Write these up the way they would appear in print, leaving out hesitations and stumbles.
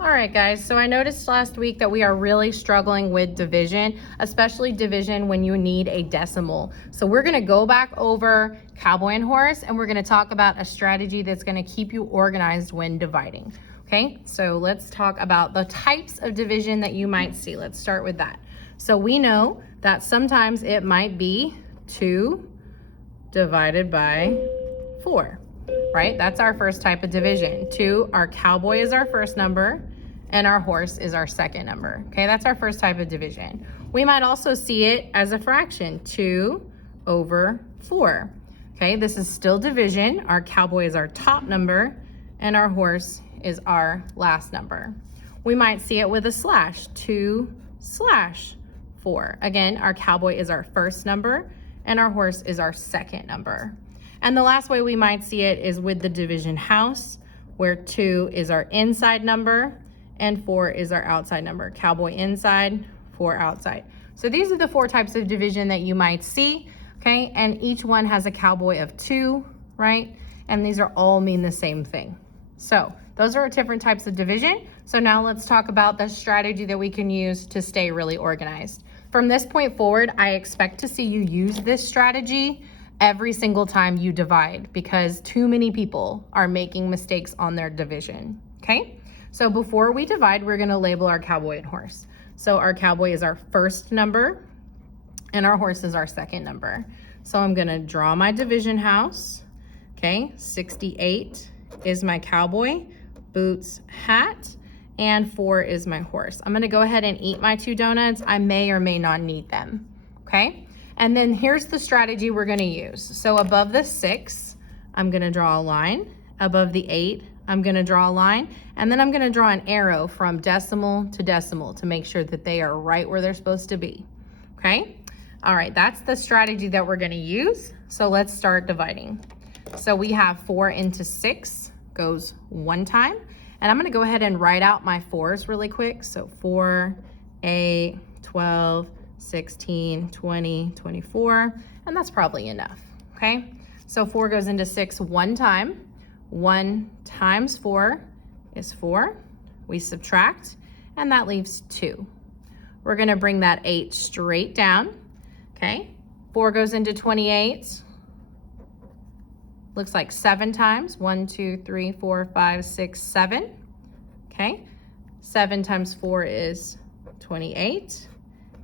All right, guys, so I noticed last week that we are really struggling with division, especially division when you need a decimal. So we're gonna go back over cowboy and horse, and we're gonna talk about a strategy that's gonna keep you organized when dividing. Okay, so let's talk about the types of division that you might see. Let's start with that. So we know that sometimes it might be 2 divided by 4. Right? That's our first type of division. 2, our cowboy is our first number and our horse is our second number. Okay, that's our first type of division. We might also see it as a fraction, 2 over 4. Okay, this is still division. Our cowboy is our top number and our horse is our last number. We might see it with a slash, 2 slash 4. Again, our cowboy is our first number and our horse is our second number. And the last way we might see it is with the division house, where 2 is our inside number and 4 is our outside number. Cowboy inside, 4 outside. So these are the 4 types of division that you might see, okay? And each one has a cowboy of 2, right? And these are all mean the same thing. So those are different types of division. So now let's talk about the strategy that we can use to stay really organized. From this point forward, I expect to see you use this strategy every single time you divide, because too many people are making mistakes on their division, okay? So before we divide, we're gonna label our cowboy and horse. So our cowboy is our first number and our horse is our second number. So I'm gonna draw my division house, okay? 68 is my cowboy, boots, hat, and 4 is my horse. I'm gonna go ahead and eat my 2 donuts. I may or may not need them, okay? And then here's the strategy we're gonna use. So above the 6, I'm gonna draw a line. Above the 8, I'm gonna draw a line. And then I'm gonna draw an arrow from decimal to make sure that they are right where they're supposed to be, okay? All right, that's the strategy that we're gonna use. So let's start dividing. So we have 4 into 6 goes 1 time. And I'm gonna go ahead and write out my 4s really quick. So 4, 8, 12, 16, 20, 24, and that's probably enough, okay? So 4 goes into 6 1 time. 1 times 4 is 4. We subtract, and that leaves 2. We're gonna bring that 8 straight down, okay? 4 goes into 28. Looks like 7 times. 1, 2, 3, 4, 5, 6, 7, okay? 7 times 4 is 28.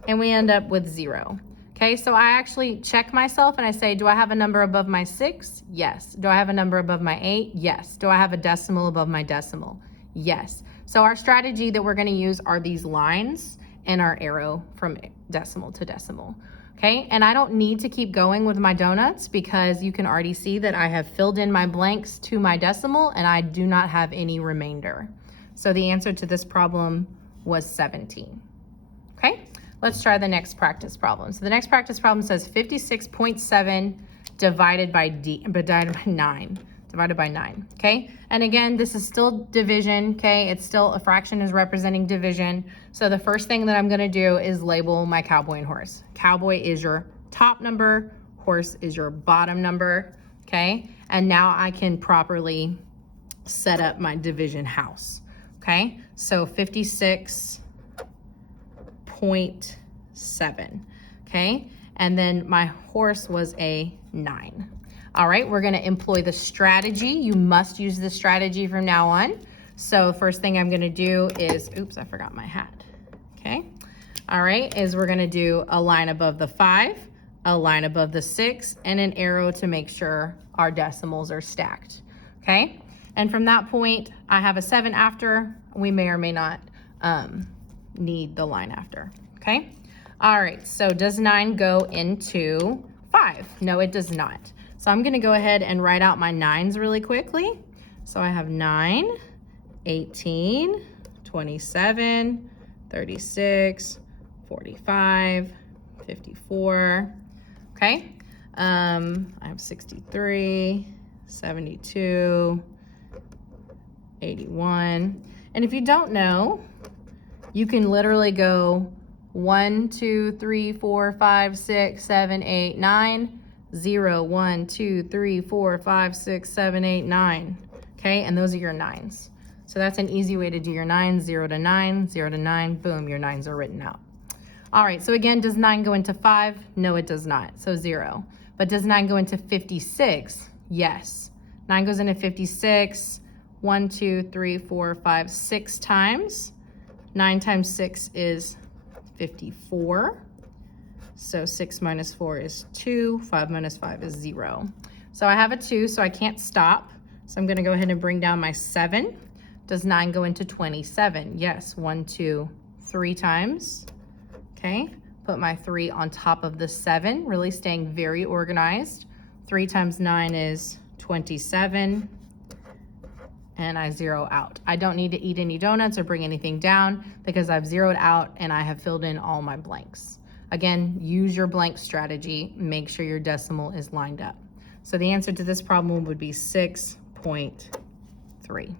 And we end up with 0. Okay, so I actually check myself and I say, do I have a number above my 6? Yes. Do I have a number above my 8? Yes. Do I have a decimal above my decimal? Yes. So our strategy that we're gonna use are these lines and our arrow from decimal to decimal. Okay, and I don't need to keep going with my donuts because you can already see that I have filled in my blanks to my decimal and I do not have any remainder. So the answer to this problem was 17. Okay. Let's try the next practice problem. So the next practice problem says 56.7 divided by 9. Divided by 9, okay? And again, this is still division, okay? It's still a fraction is representing division. So the first thing that I'm gonna do is label my cowboy and horse. Cowboy is your top number, horse is your bottom number, okay? And now I can properly set up my division house, okay? So 56.7, okay? And then my horse was a 9. All right, we're gonna employ the strategy. You must use the strategy from now on. So first thing I'm gonna do is, oops, I forgot my hat, okay? All right, is we're gonna do a line above the 5, a line above the 6, and an arrow to make sure our decimals are stacked, okay? And from that point, I have a 7 after. We may or may not need the line after, okay? All right, so does 9 go into 5? No, it does not. So I'm gonna go ahead and write out my 9s really quickly. So I have 9, 18, 27, 36, 45, 54, okay? I have 63, 72, 81. And if you don't know, you can literally go 1, 2, 3, 4, 5, 6, 7, 8, 9, 0, 1, 2, 3, 4, 5, 6, 7, 8, 9. Okay, and those are your 9s. So that's an easy way to do your 9, 0 to 9, 0 to 9, boom, your 9s are written out. All right, so again, does 9 go into 5? No, it does not, so 0. But does 9 go into 56? Yes. 9 goes into 56, 1, 2, 3, 4, 5, 6 times. 9 times 6 is 54. So 6 minus 4 is 2, 5 minus 5 is 0. So I have a 2, so I can't stop. So I'm gonna go ahead and bring down my 7. Does 9 go into 27? Yes, 1, 2, 3 times. Okay, put my 3 on top of the 7, really staying very organized. 3 times 9 is 27, and I zero out. I don't need to eat any donuts or bring anything down because I've zeroed out and I have filled in all my blanks. Again, use your blank strategy. Make sure your decimal is lined up. So the answer to this problem would be 6.3.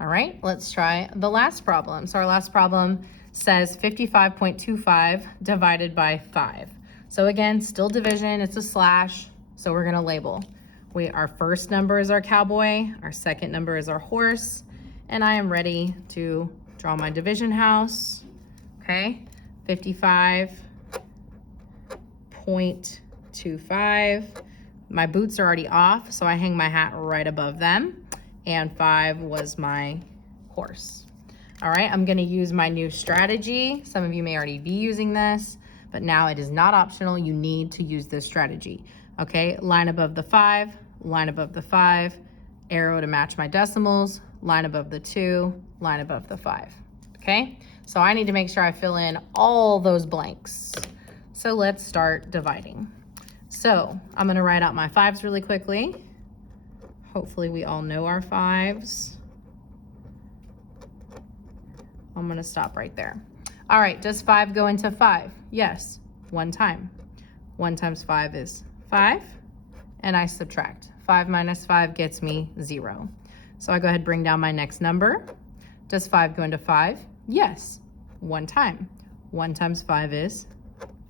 All right, let's try the last problem. So our last problem says 55.25 divided by 5. So again, still division, it's a slash, so we're gonna label. Our first number is our cowboy, our second number is our horse, and I am ready to draw my division house, okay? 55.25. My boots are already off, so I hang my hat right above them, and 5 was my horse. All right, I'm gonna use my new strategy. Some of you may already be using this, but now it is not optional. You need to use this strategy. Okay, line above the 5, line above the 5, arrow to match my decimals, line above the 2, line above the 5. Okay, so I need to make sure I fill in all those blanks. So let's start dividing. So I'm gonna write out my 5s really quickly. Hopefully we all know our 5s. I'm gonna stop right there. All right, does 5 go into 5? Yes, 1 time. 1 times 5 is 5, and I subtract. 5 minus 5 gets me 0. So I go ahead and bring down my next number. Does 5 go into 5? Yes, 1 time. 1 times 5 is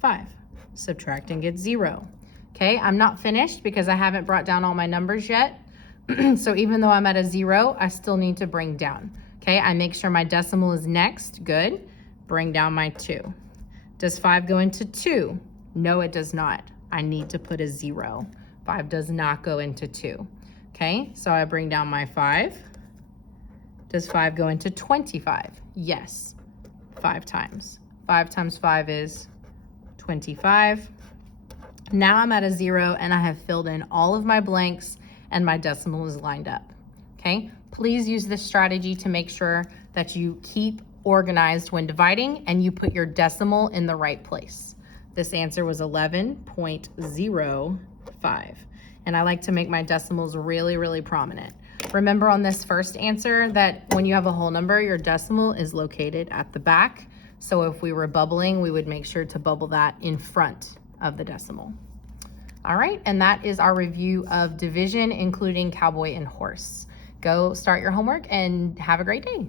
5. Subtract and get 0. Okay, I'm not finished because I haven't brought down all my numbers yet. So even though I'm at a 0, I still need to bring down. Okay, I make sure my decimal is next, good. Bring down my 2. Does 5 go into 2? No, it does not. I need to put a 0. 5 does not go into 2. Okay, so I bring down my 5. Does 5 go into 25? Yes, 5 times. 5 times 5 is 25. Now I'm at a 0 and I have filled in all of my blanks and my decimal is lined up. Okay, please use this strategy to make sure that you keep organized when dividing and you put your decimal in the right place. This answer was 11.05. And I like to make my decimals really, really prominent. Remember on this first answer that when you have a whole number, your decimal is located at the back. So if we were bubbling, we would make sure to bubble that in front of the decimal. All right, and that is our review of division, including cowboy and horse. Go start your homework and have a great day.